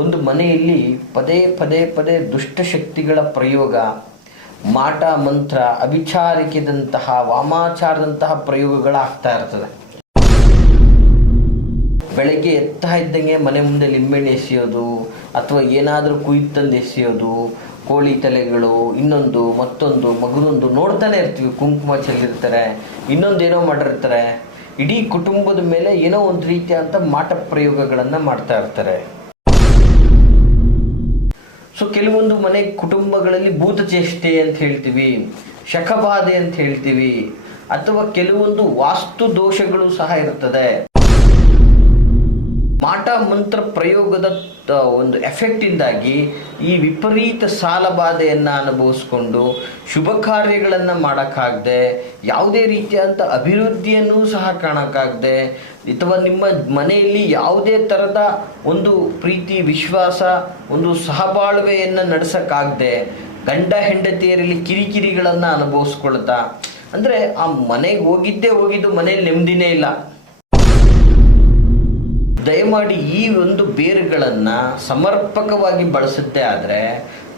ಒಂದು ಮನೆಯಲ್ಲಿ ಪದೇ ಪದೇ ಪದೇ ದುಷ್ಟಶಕ್ತಿಗಳ ಪ್ರಯೋಗ, ಮಾಟ ಮಂತ್ರ, ಅಭಿಚಾರಿಕೆದಂತಹ ವಾಮಾಚಾರದಂತಹ ಪ್ರಯೋಗಗಳಾಗ್ತಾ ಇರ್ತದೆ. ಬೆಳಗ್ಗೆ ಎತ್ತಾ ಇದ್ದಂಗೆ ಮನೆ ಮುಂದೆ ಲಿಂಬೆಹಣ್ಣು ಎಸೆಯೋದು, ಅಥವಾ ಏನಾದರೂ ಕುಯ್ದು ತಂದು ಎಸೆಯೋದು, ಕೋಳಿ ತಲೆಗಳು, ಇನ್ನೊಂದು ಮತ್ತೊಂದು ಮಗದೊಂದು ನೋಡ್ತಾನೆ ಇರ್ತೀವಿ. ಕುಂಕುಮ ಚೆಲ್ಲಿರ್ತಾರೆ, ಇನ್ನೊಂದೇನೋ ಮಾಡಿರ್ತಾರೆ. ಇಡೀ ಕುಟುಂಬದ ಮೇಲೆ ಏನೋ ಒಂದು ರೀತಿಯಾದಂಥ ಮಾಟ ಪ್ರಯೋಗಗಳನ್ನು ಮಾಡ್ತಾ ಇರ್ತಾರೆ. ಸೊ ಕೆಲವೊಂದು ಮನೆ ಕುಟುಂಬಗಳಲ್ಲಿ ಭೂತಚೇಷ್ಟೆ ಅಂತ ಹೇಳ್ತೀವಿ, ಶಕಬಾಧೆ ಅಂತ ಹೇಳ್ತೀವಿ, ಅಥವಾ ಕೆಲವೊಂದು ವಾಸ್ತು ದೋಷಗಳು ಸಹ ಇರ್ತದೆ. ಮಾಟ ಮಂತ್ರ ಪ್ರಯೋಗದ ಒಂದು ಎಫೆಕ್ಟಿಂದಾಗಿ ಈ ವಿಪರೀತ ಸಾಲ ಬಾಧೆಯನ್ನು ಅನುಭವಿಸ್ಕೊಂಡು ಶುಭ ಕಾರ್ಯಗಳನ್ನು ಮಾಡೋಕ್ಕಾಗದೆ, ಯಾವುದೇ ರೀತಿಯಾದಂಥ ಅಭಿವೃದ್ಧಿಯನ್ನು ಸಹ ಕಾಣೋಕ್ಕಾಗದೆ, ಅಥವಾ ನಿಮ್ಮ ಮನೆಯಲ್ಲಿ ಯಾವುದೇ ಥರದ ಒಂದು ಪ್ರೀತಿ ವಿಶ್ವಾಸ, ಒಂದು ಸಹಬಾಳ್ವೆಯನ್ನು ನಡೆಸೋಕ್ಕಾಗದೆ, ಗಂಡ ಹೆಂಡತಿಯರಲ್ಲಿ ಕಿರಿಕಿರಿಗಳನ್ನು ಅನುಭವಿಸ್ಕೊಳ್ತಾ, ಅಂದರೆ ಆ ಮನೆಗೆ ಹೋಗಿದ್ದು ಮನೆಯಲ್ಲಿ ನೆಮ್ಮದಿನೇ ಇಲ್ಲ. ದಯಮಾಡಿ ಈ ಒಂದು ಬೇರುಗಳನ್ನು ಸಮರ್ಪಕವಾಗಿ ಬಳಸುತ್ತೆ ಆದರೆ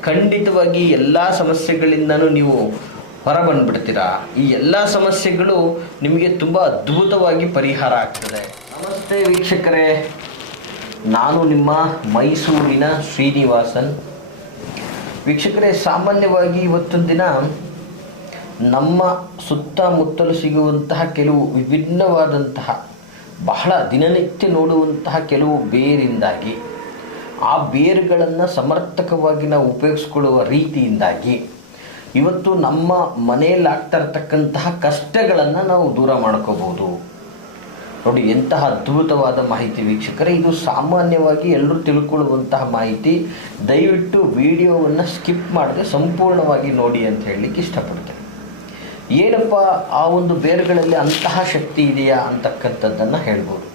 ಖಂಡಿತವಾಗಿ ಎಲ್ಲ ಸಮಸ್ಯೆಗಳಿಂದನೂ ನೀವು ಹೊರ ಬಂದುಬಿಡ್ತೀರಾ. ಈ ಎಲ್ಲ ಸಮಸ್ಯೆಗಳು ನಿಮಗೆ ತುಂಬ ಅದ್ಭುತವಾಗಿ ಪರಿಹಾರ ಆಗ್ತದೆ. ನಮಸ್ತೆ ವೀಕ್ಷಕರೇ, ನಾನು ನಿಮ್ಮ ಮೈಸೂರಿನ ಶ್ರೀನಿವಾಸನ್. ವೀಕ್ಷಕರೇ, ಸಾಮಾನ್ಯವಾಗಿ ಇವತ್ತೊಂದು ದಿನ ನಮ್ಮ ಸುತ್ತಮುತ್ತಲು ಸಿಗುವಂತಹ ಕೆಲವು ವಿಭಿನ್ನವಾದಂತಹ, ಬಹಳ ದಿನನಿತ್ಯ ನೋಡುವಂತಹ ಕೆಲವು ಬೇರಿಂದಾಗಿ, ಆ ಬೇರುಗಳನ್ನು ಸಮರ್ಥಕವಾಗಿ ನಾವು ಉಪಯೋಗಿಸ್ಕೊಳ್ಳುವ ರೀತಿಯಿಂದಾಗಿ ಇವತ್ತು ನಮ್ಮ ಮನೆಯಲ್ಲಿ ಆಗ್ತಾ ಇರ್ತಕ್ಕಂತಹ ಕಷ್ಟಗಳನ್ನು ನಾವು ದೂರ ಮಾಡ್ಕೋಬೋದು. ನೋಡಿ, ಎಂತಹ ಅದ್ಭುತವಾದ ಮಾಹಿತಿ ವೀಕ್ಷಕರೇ. ಇದು ಸಾಮಾನ್ಯವಾಗಿ ಎಲ್ಲರೂ ತಿಳ್ಕೊಳ್ಳುವಂತಹ ಮಾಹಿತಿ. ದಯವಿಟ್ಟು ವಿಡಿಯೋವನ್ನು ಸ್ಕಿಪ್ ಮಾಡದೆ ಸಂಪೂರ್ಣವಾಗಿ ನೋಡಿ ಅಂತ ಹೇಳಲಿಕ್ಕೆ ಇಷ್ಟಪಡ್ತೇನೆ. ಏನಪ್ಪ ಆ ಒಂದು ಬೇರುಗಳಲ್ಲಿ ಅಂತಹ ಶಕ್ತಿ ಇದೆಯಾ ಅಂತಕ್ಕಂಥದ್ದನ್ನು ಹೇಳ್ಬೋದು.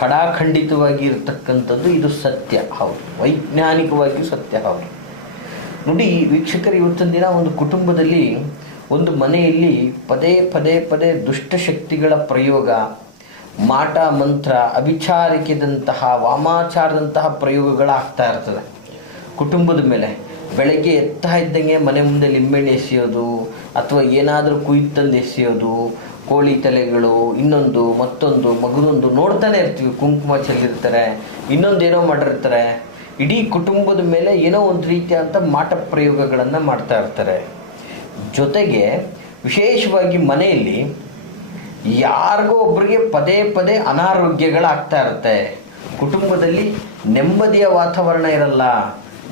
ಖಡಾಖಂಡಿತವಾಗಿ ಇರತಕ್ಕಂಥದ್ದು ಇದು ಸತ್ಯ, ಹೌದು. ವೈಜ್ಞಾನಿಕವಾಗಿಯೂ ಸತ್ಯ, ಹೌದು. ನೋಡಿ ವೀಕ್ಷಕರು, ಇವತ್ತೊಂದು ದಿನ ಒಂದು ಕುಟುಂಬದಲ್ಲಿ, ಒಂದು ಮನೆಯಲ್ಲಿ ಪದೇ ಪದೇ ಪದೇ ದುಷ್ಟಶಕ್ತಿಗಳ ಪ್ರಯೋಗ, ಮಾಟ ಮಂತ್ರ, ಅಭಿಚಾರಿಕೆದಂತಹ ವಾಮಾಚಾರದಂತಹ ಪ್ರಯೋಗಗಳಾಗ್ತಾ ಇರ್ತದೆ ಕುಟುಂಬದ ಮೇಲೆ. ಬೆಳಗ್ಗೆ ಎತ್ತಾ ಇದ್ದಂಗೆ ಮನೆ ಮುಂದೆ ಲಿಂಬೆಹಣ್ಣು ಎಸೆಯೋದು, ಅಥವಾ ಏನಾದರೂ ಕುಯ್ದು ತಂದು ಎಸೆಯೋದು, ಕೋಳಿ ತಲೆಗಳು, ಇನ್ನೊಂದು ಮತ್ತೊಂದು ಮಗದೊಂದು ನೋಡ್ತಾನೆ ಇರ್ತೀವಿ. ಕುಂಕುಮ ಚೆಲ್ಲಿರ್ತಾರೆ, ಇನ್ನೊಂದೇನೋ ಮಾಡಿರ್ತಾರೆ. ಇಡೀ ಕುಟುಂಬದ ಮೇಲೆ ಏನೋ ಒಂದು ರೀತಿಯಾದಂಥ ಮಾಟ ಪ್ರಯೋಗಗಳನ್ನು ಮಾಡ್ತಾ ಇರ್ತಾರೆ. ಜೊತೆಗೆ ವಿಶೇಷವಾಗಿ ಮನೆಯಲ್ಲಿ ಯಾರಿಗೋ ಒಬ್ಬರಿಗೆ ಪದೇ ಪದೇ ಅನಾರೋಗ್ಯಗಳಾಗ್ತಾ ಇರುತ್ತೆ. ಕುಟುಂಬದಲ್ಲಿ ನೆಮ್ಮದಿಯ ವಾತಾವರಣ ಇರಲ್ಲ,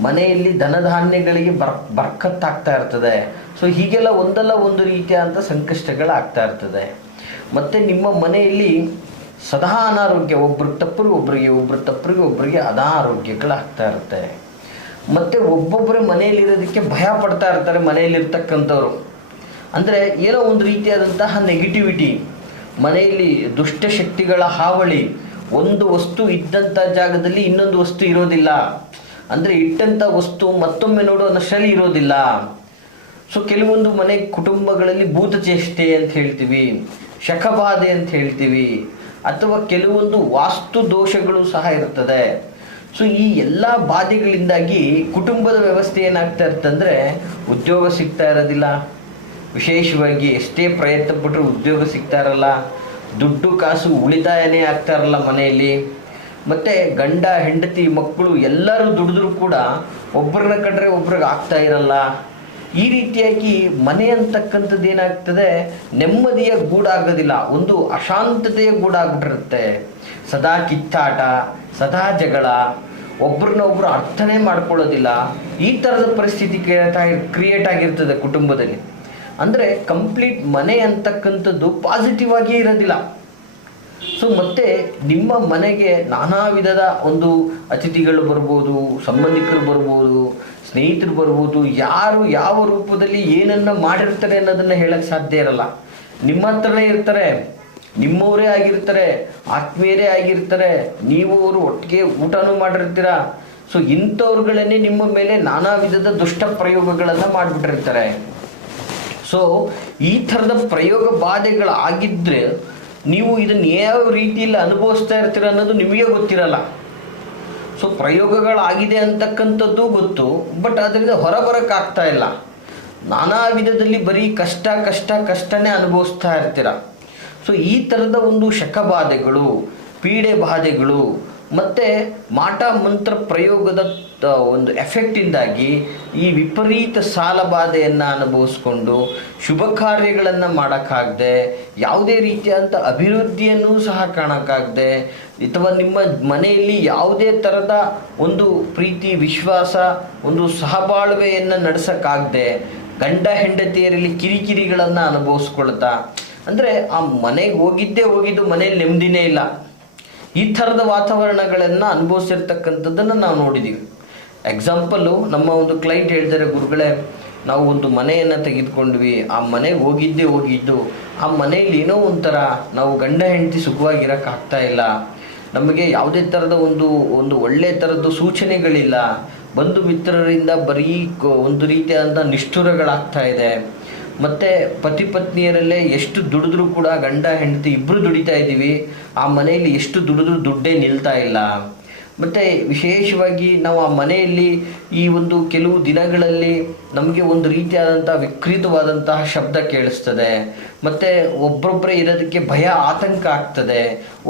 ಮನೆಯಲ್ಲಿ ಧನಧಾನ್ಯಗಳಿಗೆ ಬರ್ಕತ್ತಾಗ್ತಾ ಇರ್ತದೆ. ಸೊ ಹೀಗೆಲ್ಲ ಒಂದಲ್ಲ ಒಂದು ರೀತಿಯಾದಂಥ ಸಂಕಷ್ಟಗಳಾಗ್ತಾ ಇರ್ತದೆ. ಮತ್ತು ನಿಮ್ಮ ಮನೆಯಲ್ಲಿ ಸದಾ ಅನಾರೋಗ್ಯ, ಒಬ್ಬರು ತಪ್ಪರಿಗೆ ಒಬ್ಬರಿಗೆ ಅನಾರೋಗ್ಯಗಳಾಗ್ತಾ ಇರುತ್ತೆ. ಮತ್ತು ಒಬ್ಬೊಬ್ಬರು ಮನೆಯಲ್ಲಿರೋದಕ್ಕೆ ಭಯ ಪಡ್ತಾ ಇರ್ತಾರೆ ಮನೆಯಲ್ಲಿರ್ತಕ್ಕಂಥವ್ರು. ಅಂದರೆ ಏನೋ ಒಂದು ರೀತಿಯಾದಂತಹ ನೆಗೆಟಿವಿಟಿ, ಮನೆಯಲ್ಲಿ ದುಷ್ಟಶಕ್ತಿಗಳ ಹಾವಳಿ. ಒಂದು ವಸ್ತು ಇದ್ದಂಥ ಜಾಗದಲ್ಲಿ ಇನ್ನೊಂದು ವಸ್ತು ಇರೋದಿಲ್ಲ, ಅಂದರೆ ಇಟ್ಟಂಥ ವಸ್ತು ಮತ್ತೊಮ್ಮೆ ನೋಡುವ ನಷ್ಟಲ್ಲಿ ಇರೋದಿಲ್ಲ. ಸೊ ಕೆಲವೊಂದು ಮನೆ ಕುಟುಂಬಗಳಲ್ಲಿ ಭೂತಚೇಷ್ಟೆ ಅಂತ ಹೇಳ್ತೀವಿ, ಶಕಬಾಧೆ ಅಂತ ಹೇಳ್ತೀವಿ, ಅಥವಾ ಕೆಲವೊಂದು ವಾಸ್ತು ದೋಷಗಳು ಸಹ ಇರ್ತದೆ. ಸೊ ಈ ಎಲ್ಲ ಬಾಧೆಗಳಿಂದಾಗಿ ಕುಟುಂಬದ ವ್ಯವಸ್ಥೆ ಏನಾಗ್ತಾ ಇರ್ತಂದರೆ, ಉದ್ಯೋಗ ಸಿಗ್ತಾ ಇರೋದಿಲ್ಲ. ವಿಶೇಷವಾಗಿ ಎಷ್ಟೇ ಪ್ರಯತ್ನ ಪಟ್ಟರು ಉದ್ಯೋಗ ಸಿಗ್ತಾ ಇರಲ್ಲ, ದುಡ್ಡು ಕಾಸು ಉಳಿತಾಯನೇ ಆಗ್ತಾ ಇರಲ್ಲ ಮನೆಯಲ್ಲಿ. ಮತ್ತು ಗಂಡ ಹೆಂಡತಿ ಮಕ್ಕಳು ಎಲ್ಲರೂ ದುಡಿದ್ರೂ ಕೂಡ ಒಬ್ಬರನ್ನ ಕಂಡ್ರೆ ಒಬ್ರಿಗೆ ಆಗ್ತಾ ಇರಲ್ಲ. ಈ ರೀತಿಯಾಗಿ ಮನೆ ಅಂತಕ್ಕಂಥದ್ದು ಏನಾಗ್ತದೆ, ನೆಮ್ಮದಿಯ ಗೂಡಾಗೋದಿಲ್ಲ, ಒಂದು ಅಶಾಂತತೆಯ ಗೂಡಾಗ್ಬಿಟ್ಟಿರುತ್ತೆ. ಸದಾ ಕಿತ್ತಾಟ, ಸದಾ ಜಗಳ, ಒಬ್ರನ್ನೊಬ್ರು ಅರ್ಥನೇ ಮಾಡ್ಕೊಳ್ಳೋದಿಲ್ಲ. ಈ ಥರದ ಪರಿಸ್ಥಿತಿ ಕ್ರಿಯೇಟ್ ಆಗಿರ್ತದೆ ಕುಟುಂಬದಲ್ಲಿ. ಅಂದರೆ ಕಂಪ್ಲೀಟ್ ಮನೆ ಅಂತಕ್ಕಂಥದ್ದು ಪಾಸಿಟಿವ್ ಆಗಿಯೇ ಇರೋದಿಲ್ಲ. ಸೊ ಮತ್ತು ನಿಮ್ಮ ಮನೆಗೆ ನಾನಾ ವಿಧದ ಒಂದು ಅತಿಥಿಗಳು ಬರ್ಬೋದು, ಸಂಬಂಧಿಕರು ಬರ್ಬೋದು, ಸ್ನೇಹಿತರು ಬರ್ಬೋದು. ಯಾರು ಯಾವ ರೂಪದಲ್ಲಿ ಏನನ್ನು ಮಾಡಿರ್ತಾರೆ ಅನ್ನೋದನ್ನು ಹೇಳಕ್ಕೆ ಸಾಧ್ಯ ಇರಲ್ಲ. ನಿಮ್ಮ ಹತ್ರನೇ ಇರ್ತಾರೆ, ನಿಮ್ಮವರೇ ಆಗಿರ್ತಾರೆ, ಆತ್ಮೀಯರೇ ಆಗಿರ್ತಾರೆ, ನೀವು ಅವರು ಒಟ್ಟಿಗೆ ಊಟನೂ ಮಾಡಿರ್ತೀರ. ಸೊ ಇಂಥವ್ರುಗಳನ್ನೇ ನಿಮ್ಮ ಮೇಲೆ ನಾನಾ ವಿಧದ ದುಷ್ಟ ಪ್ರಯೋಗಗಳನ್ನು ಮಾಡಿಬಿಟ್ಟಿರ್ತಾರೆ. ಸೊ ಈ ಥರದ ಪ್ರಯೋಗ ಸೊ ಪ್ರಯೋಗಗಳಾಗಿದೆ ಅಂತಕ್ಕಂಥದ್ದು ಗೊತ್ತು, ಬಟ್ ಅದರಿಂದ ಹೊರಬರೋಕ್ಕಾಗ್ತಾ ಇಲ್ಲ. ನಾನಾ ವಿಧದಲ್ಲಿ ಬರೀ ಕಷ್ಟನೇ ಅನುಭವಿಸ್ತಾ ಇರ್ತೀರ. ಸೊ ಈ ಥರದ ಒಂದು ಶಕಬಾಧೆಗಳು, ಪೀಡೆ ಬಾಧೆಗಳು ಮತ್ತು ಮಾಟ ಮಂತ್ರ ಪ್ರಯೋಗದ ಒಂದು ಎಫೆಕ್ಟಿಂದಾಗಿ ಈ ವಿಪರೀತ ಸಾಲ ಬಾಧೆಯನ್ನು ಅನುಭವಿಸ್ಕೊಂಡು ಶುಭ ಕಾರ್ಯಗಳನ್ನು ಮಾಡೋಕ್ಕಾಗದೆ, ಯಾವುದೇ ರೀತಿಯಾದಂಥ ಅಭಿವೃದ್ಧಿಯನ್ನು ಸಹ ಕಾಣೋಕ್ಕಾಗದೆ, ಅಥವಾ ನಿಮ್ಮ ಮನೆಯಲ್ಲಿ ಯಾವುದೇ ಥರದ ಒಂದು ಪ್ರೀತಿ ವಿಶ್ವಾಸ, ಒಂದು ಸಹಬಾಳ್ವೆಯನ್ನು ನಡೆಸೋಕ್ಕಾಗದೆ, ಗಂಡ ಹೆಂಡತಿಯರಲ್ಲಿ ಕಿರಿಕಿರಿಗಳನ್ನು ಅನುಭವಿಸ್ಕೊಳ್ತಾ, ಅಂದರೆ ಆ ಮನೆಗೆ ಹೋಗಿದ್ದು ಮನೇಲಿ ನೆಮ್ಮದಿನೇ ಇಲ್ಲ. ಈ ಥರದ ವಾತಾವರಣಗಳನ್ನು ಅನುಭವಿಸಿರ್ತಕ್ಕಂಥದ್ದನ್ನು ನಾವು ನೋಡಿದ್ದೀವಿ. ಎಕ್ಸಾಂಪಲ್ಲು, ನಮ್ಮ ಒಂದು ಕ್ಲೈಂಟ್ ಹೇಳ್ತಾರೆ, ಗುರುಗಳೇ ನಾವು ಒಂದು ಮನೆಯನ್ನು ತೆಗೆದುಕೊಂಡ್ವಿ, ಆ ಮನೆಗೆ ಹೋಗಿದ್ದು ಆ ಮನೆಯಲ್ಲಿ ಏನೋ ಒಂಥರ ನಾವು ಗಂಡ ಹೆಂಡತಿ ಸುಖವಾಗಿರೋಕ್ಕಾಗ್ತಾ ಇಲ್ಲ, ನಮಗೆ ಯಾವುದೇ ಥರದ ಒಂದು ಒಳ್ಳೆಯ ಥರದ್ದು ಸೂಚನೆಗಳಿಲ್ಲ, ಬಂಧು ಮಿತ್ರರಿಂದ ಬರೀ ಒಂದು ರೀತಿಯಾದಂಥ ನಿಷ್ಠುರಗಳಾಗ್ತಾ ಇದೆ, ಮತ್ತು ಪತಿ ಪತ್ನಿಯರಲ್ಲೇ ಎಷ್ಟು ದುಡಿದ್ರೂ ಕೂಡ ಗಂಡ ಹೆಂಡತಿ ಇಬ್ಬರು ದುಡಿತಾ ಇದ್ದೀವಿ, ಆ ಮನೆಯಲ್ಲಿ ಎಷ್ಟು ದುಡಿದ್ರೂ ದುಡ್ಡೇ ನಿಲ್ತಾ ಇಲ್ಲ. ಮತ್ತು ವಿಶೇಷವಾಗಿ ನಾವು ಆ ಮನೆಯಲ್ಲಿ ಈ ಒಂದು ಕೆಲವು ದಿನಗಳಲ್ಲಿ ನಮಗೆ ಒಂದು ರೀತಿಯಾದಂಥ ವಿಕೃತವಾದಂತಹ ಶಬ್ದ ಕೇಳಿಸ್ತದೆ, ಮತ್ತು ಒಬ್ಬರೊಬ್ಬರೇ ಇರೋದಕ್ಕೆ ಭಯ ಆತಂಕ ಆಗ್ತದೆ,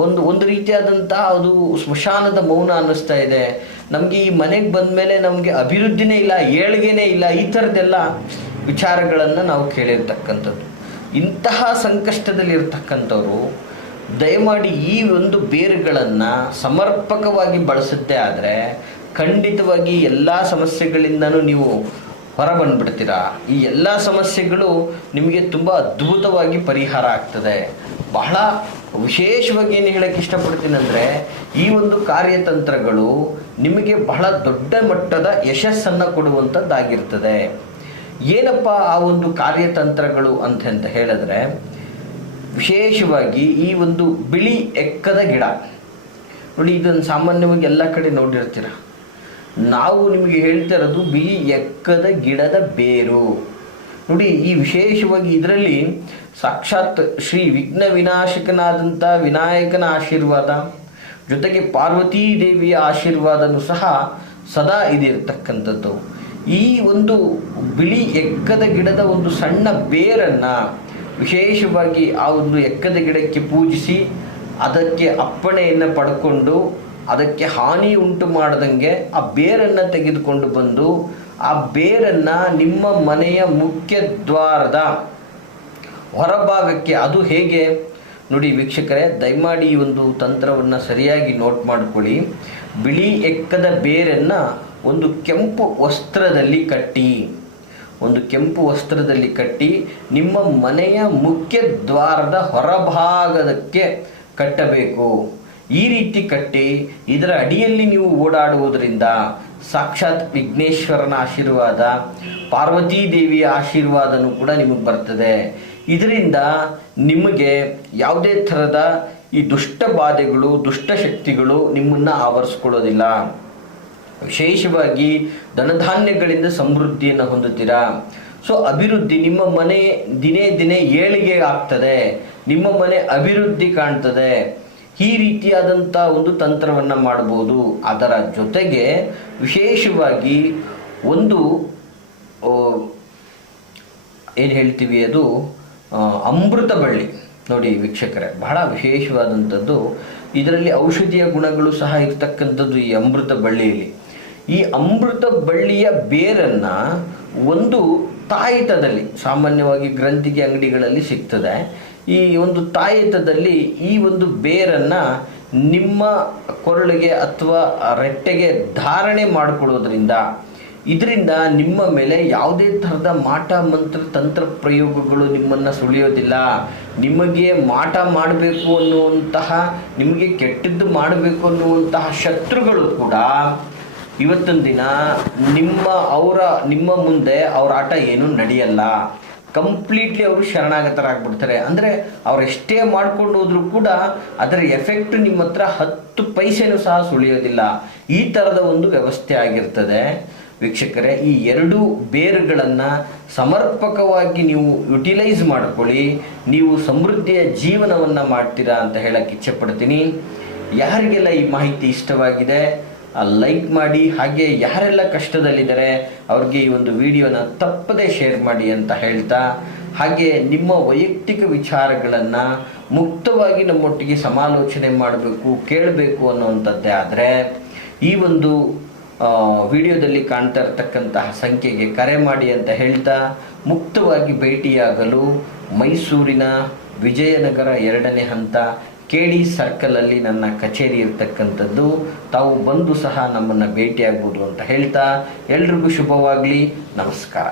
ಒಂದು ರೀತಿಯಾದಂಥ ಅದು ಸ್ಮಶಾನದ ಮೌನ ಅನ್ನಿಸ್ತಾ ಇದೆ, ನಮಗೆ ಈ ಮನೆಗೆ ಬಂದ ಮೇಲೆ ನಮಗೆ ಅಭಿವೃದ್ಧಿನೇ ಇಲ್ಲ, ಏಳ್ಗೆನೇ ಇಲ್ಲ, ಈ ಥರದ್ದೆಲ್ಲ ವಿಚಾರಗಳನ್ನು ನಾವು ಕೇಳಿರ್ತಕ್ಕಂಥದ್ದು. ಇಂತಹ ಸಂಕಷ್ಟದಲ್ಲಿರ್ತಕ್ಕಂಥವ್ರು ದಯಮಾಡಿ ಈ ಒಂದು ಬೇರುಗಳನ್ನು ಸಮರ್ಪಕವಾಗಿ ಬಳಸುತ್ತೆ ಆದರೆ ಖಂಡಿತವಾಗಿ ಎಲ್ಲ ಸಮಸ್ಯೆಗಳಿಂದನೂ ನೀವು ಹೊರಬಂದ್ಬಿಡ್ತೀರಾ. ಈ ಎಲ್ಲ ಸಮಸ್ಯೆಗಳು ನಿಮಗೆ ತುಂಬ ಅದ್ಭುತವಾಗಿ ಪರಿಹಾರ ಆಗ್ತದೆ. ಬಹಳ ವಿಶೇಷವಾಗಿ ಏನು ಹೇಳಕ್ಕೆ ಇಷ್ಟಪಡ್ತೀನಿ ಅಂದರೆ, ಈ ಒಂದು ಕಾರ್ಯತಂತ್ರಗಳು ನಿಮಗೆ ಬಹಳ ದೊಡ್ಡ ಮಟ್ಟದ ಯಶಸ್ಸನ್ನು ಕೊಡುವಂಥದ್ದಾಗಿರ್ತದೆ. ಏನಪ್ಪ ಆ ಒಂದು ಕಾರ್ಯತಂತ್ರಗಳು ಅಂತ ಹೇಳಿದ್ರೆ, ವಿಶೇಷವಾಗಿ ಈ ಒಂದು ಬಿಳಿ ಎಕ್ಕದ ಗಿಡ ನೋಡಿ, ಇದನ್ನು ಸಾಮಾನ್ಯವಾಗಿ ಎಲ್ಲ ಕಡೆ ನೋಡಿರ್ತೀರ. ನಾವು ನಿಮಗೆ ಹೇಳ್ತಾ ಇರೋದು ಬಿಳಿ ಎಕ್ಕದ ಗಿಡದ ಬೇರು ನೋಡಿ. ಈ ವಿಶೇಷವಾಗಿ ಇದರಲ್ಲಿ ಸಾಕ್ಷಾತ್ ಶ್ರೀ ವಿಘ್ನ ವಿನಾಶಕನಾದಂಥ ವಿನಾಯಕನ ಆಶೀರ್ವಾದ ಜೊತೆಗೆ ಪಾರ್ವತೀ ದೇವಿಯ ಆಶೀರ್ವಾದನೂ ಸಹ ಸದಾ ಇದಿರ್ತಕ್ಕಂಥದ್ದು. ಈ ಒಂದು ಬಿಳಿ ಎಕ್ಕದ ಗಿಡದ ಒಂದು ಸಣ್ಣ ಬೇರನ್ನು ವಿಶೇಷವಾಗಿ ಆ ಒಂದು ಎಕ್ಕದ ಗಿಡಕ್ಕೆ ಪೂಜಿಸಿ, ಅದಕ್ಕೆ ಅಪ್ಪಣೆಯನ್ನು ಪಡ್ಕೊಂಡು, ಅದಕ್ಕೆ ಹಾನಿ ಉಂಟು ಮಾಡದಂಗೆ ಆ ಬೇರನ್ನು ತೆಗೆದುಕೊಂಡು ಬಂದು, ಆ ಬೇರನ್ನು ನಿಮ್ಮ ಮನೆಯ ಮುಖ್ಯ ದ್ವಾರದ ಹೊರಭಾಗಕ್ಕೆ, ಅದು ಹೇಗೆ ನೋಡಿ ವೀಕ್ಷಕರೇ, ದಯಮಾಡಿ ಈ ಒಂದು ತಂತ್ರವನ್ನು ಸರಿಯಾಗಿ ನೋಟ್ ಮಾಡ್ಕೊಳ್ಳಿ. ಬಿಳಿ ಎಕ್ಕದ ಬೇರನ್ನು ಒಂದು ಕೆಂಪು ವಸ್ತ್ರದಲ್ಲಿ ಕಟ್ಟಿ ನಿಮ್ಮ ಮನೆಯ ಮುಖ್ಯ ದ್ವಾರದ ಹೊರಭಾಗದಕ್ಕೆ ಕಟ್ಟಬೇಕು. ಈ ರೀತಿ ಕಟ್ಟಿ ಇದರ ಅಡಿಯಲ್ಲಿ ನೀವು ಓಡಾಡುವುದರಿಂದ ಸಾಕ್ಷಾತ್ ವಿಘ್ನೇಶ್ವರನ ಆಶೀರ್ವಾದ, ಪಾರ್ವತೀ ದೇವಿಯ ಆಶೀರ್ವಾದನೂ ಕೂಡ ನಿಮಗೆ ಬರ್ತದೆ. ಇದರಿಂದ ನಿಮಗೆ ಯಾವುದೇ ಥರದ ಈ ದುಷ್ಟ ಬಾಧೆಗಳು, ದುಷ್ಟಶಕ್ತಿಗಳು ನಿಮ್ಮನ್ನು ಆವರಿಸ್ಕೊಳ್ಳೋದಿಲ್ಲ. ವಿಶೇಷವಾಗಿ ಧನಧಾನ್ಯಗಳಿಂದ ಸಮೃದ್ಧಿಯನ್ನು ಹೊಂದುತ್ತೀರಾ. ಸೊ ಅಭಿವೃದ್ಧಿ, ನಿಮ್ಮ ಮನೆ ದಿನೇ ಏಳಿಗೆ ಆಗ್ತದೆ, ನಿಮ್ಮ ಮನೆ ಅಭಿವೃದ್ಧಿ ಕಾಣ್ತದೆ. ಈ ರೀತಿಯಾದಂಥ ಒಂದು ತಂತ್ರವನ್ನು ಮಾಡ್ಬೋದು. ಅದರ ಜೊತೆಗೆ ವಿಶೇಷವಾಗಿ ಒಂದು ಏನು ಹೇಳ್ತೀವಿ, ಅದು ಅಮೃತ ಬಳ್ಳಿ ನೋಡಿ ವೀಕ್ಷಕರೇ, ಬಹಳ ವಿಶೇಷವಾದಂಥದ್ದು. ಇದರಲ್ಲಿ ಔಷಧೀಯ ಗುಣಗಳು ಸಹ ಇರ್ತಕ್ಕಂಥದ್ದು ಈ ಅಮೃತ ಬಳ್ಳಿಯಲ್ಲಿ. ಈ ಅಮೃತ ಬಳ್ಳಿಯ ಬೇರನ್ನು ಒಂದು ತಾಯಿತದಲ್ಲಿ, ಸಾಮಾನ್ಯವಾಗಿ ಗ್ರಂಥಿಗೆ ಅಂಗಡಿಗಳಲ್ಲಿ ಸಿಗ್ತದೆ, ಈ ಒಂದು ತಾಯಿತದಲ್ಲಿ ಈ ಒಂದು ಬೇರನ್ನು ನಿಮ್ಮ ಕೊರಳಿಗೆ ಅಥವಾ ರೆಟ್ಟೆಗೆ ಧಾರಣೆ ಮಾಡಿಕೊಳ್ಳೋದ್ರಿಂದ ಇದರಿಂದ ನಿಮ್ಮ ಮೇಲೆ ಯಾವುದೇ ಥರದ ಮಾಟ ಮಂತ್ರ ತಂತ್ರ ಪ್ರಯೋಗಗಳು ನಿಮ್ಮನ್ನು ಸುಳಿಯೋದಿಲ್ಲ. ನಿಮಗೆ ಮಾಟ ಮಾಡಬೇಕು ಅನ್ನುವಂತಹ, ನಿಮಗೆ ಕೆಟ್ಟದ್ದು ಮಾಡಬೇಕು ಅನ್ನುವಂತಹ ಶತ್ರುಗಳು ಕೂಡ ಇವತ್ತಿನ ದಿನ ನಿಮ್ಮ ಮುಂದೆ ಅವರ ಆಟ ಏನೂ ನಡೆಯಲ್ಲ. ಕಂಪ್ಲೀಟ್ಲಿ ಅವರು ಶರಣಾಗತರಾಗ್ಬಿಡ್ತಾರೆ. ಅಂದರೆ ಅವ್ರು ಎಷ್ಟೇ ಮಾಡ್ಕೊಂಡು ಹೋದ್ರೂ ಕೂಡ ಅದರ ಎಫೆಕ್ಟ್ ನಿಮ್ಮ ಹತ್ರ 10 ಪೈಸೆನೂ ಸಹ ಸುಳಿಯೋದಿಲ್ಲ. ಈ ಥರದ ಒಂದು ವ್ಯವಸ್ಥೆ ಆಗಿರ್ತದೆ. ವೀಕ್ಷಕರೇ, ಈ 2 ಬೇರುಗಳನ್ನು ಸಮರ್ಪಕವಾಗಿ ನೀವು ಯುಟಿಲೈಸ್ ಮಾಡ್ಕೊಳ್ಳಿ, ನೀವು ಸಮೃದ್ಧಿಯ ಜೀವನವನ್ನು ಮಾಡ್ತೀರಾ ಅಂತ ಹೇಳಕ್ಕೆ ಇಚ್ಛೆಪಡ್ತೀನಿ. ಯಾರಿಗೆಲ್ಲ ಈ ಮಾಹಿತಿ ಇಷ್ಟವಾಗಿದೆ ಲೈಕ್ ಮಾಡಿ. ಹಾಗೆ ಯಾರೆಲ್ಲ ಕಷ್ಟದಲ್ಲಿದ್ದಾರೆ ಅವ್ರಿಗೆ ಈ ಒಂದು ವಿಡಿಯೋನ ತಪ್ಪದೇ ಶೇರ್ ಮಾಡಿ ಅಂತ ಹೇಳ್ತಾ, ಹಾಗೆ ನಿಮ್ಮ ವೈಯಕ್ತಿಕ ವಿಚಾರಗಳನ್ನು ಮುಕ್ತವಾಗಿ ನಮ್ಮೊಟ್ಟಿಗೆ ಸಮಾಲೋಚನೆ ಮಾಡಬೇಕು, ಕೇಳಬೇಕು ಅನ್ನುವಂಥದ್ದೇ ಆದರೆ ಈ ಒಂದು ವಿಡಿಯೋದಲ್ಲಿ ಕಾಣ್ತಾ ಇರತಕ್ಕಂತಹ ಸಂಖ್ಯೆಗೆ ಕರೆ ಮಾಡಿ ಅಂತ ಹೇಳ್ತಾ, ಮುಕ್ತವಾಗಿ ಭೇಟಿಯಾಗಲು ಮೈಸೂರಿನ ವಿಜಯನಗರ 2ನೇ ಹಂತ KD ಸರ್ಕಲಲ್ಲಿ ನನ್ನ ಕಚೇರಿ ಇರ್ತಕ್ಕಂಥದ್ದು. ತಾವು ಬಂದು ಸಹ ನಮ್ಮನ್ನು ಭೇಟಿಯಾಗ್ಬೋದು ಅಂತ ಹೇಳ್ತಾ, ಎಲ್ರಿಗೂ ಶುಭವಾಗಲಿ. ನಮಸ್ಕಾರ.